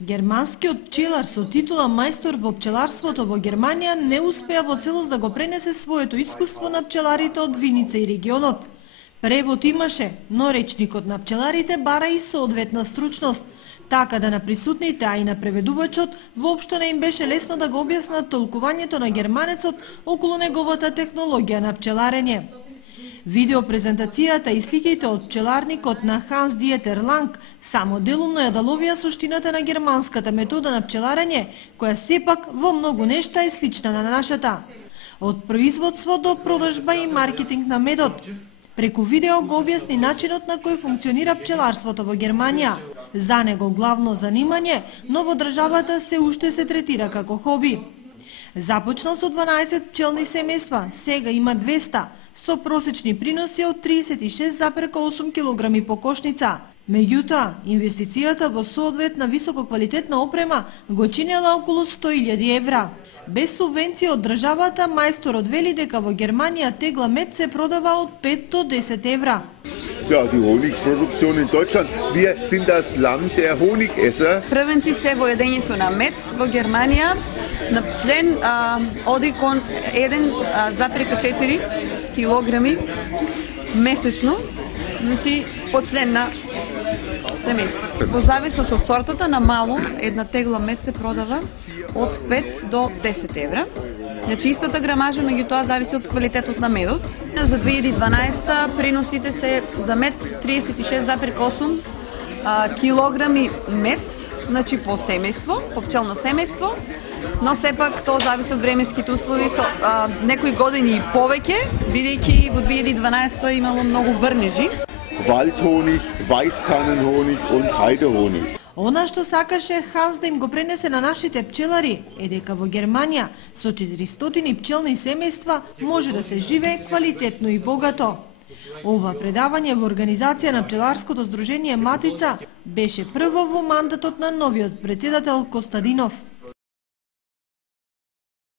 Германскиот пчелар со титула мајстор во пчеларството во Германија не успеа во целост да го пренесе своето искуство на пчеларите од Виница и регионот. Превод имаше, но речникот на пчеларите бара и соодветна стручност, така да на присутните, а и на преведувачот, воопшто не им беше лесно да го објаснат толкувањето на германецот околу неговата технологија на пчеларење. Видеопрезентацијата и сликите од пчеларникот на Ханс Диетер Ланг само делумно ја даловија суштината на германската метода на пчеларење, која сепак во многу нешта е слична на нашата. Од производство до продажба и маркетинг на медот. Преку видео го објасни начинот на кој функционира пчеларството во Германија. За него главно занимање, но во државата се уште се третира како хоби. Започнал со 12 пчелни семејства, сега има 200, со просечни приноси од 36,8 кг по кошница. Меѓутоа, инвестицијата во соодветна висококвалитетна опрема го чинела околу 100.000 евра. Без субвенција од државата, мајсторот вели дека во Германија тегла мед се продава од 5 до 10 евра. Ja, die Honigproduktion in Deutschland. Wir sind das Land der Honigesser. Првенци се во едењето на мед во Германија. На член оди кон 1,4 килограми месечно, значи по член на семејство. Во зависност од сортата на мало, една тегла мед се продава од 5 до 10 евра. Значи истата грамажа, меѓутоа зависи од квалитетот на медот. За 2012 приносите се за мед 36,8 килограми мед, значи по семејство, по пчелно семејство, но сепак тоа зависи од временските услови, со некои години и повеќе, бидејќи во 2012 имало многу врнежи. Waldhonig, Weißtannenhonig und Heidehonig. Она што сакаше Ханс да им го пренесе на нашите пчелари е дека во Германија со 400 пчелни семејства може да се живее квалитетно и богато. Ова предавање во организација на пчеларското здружение Матица беше прво во мандатот на новиот претседател Костадинов.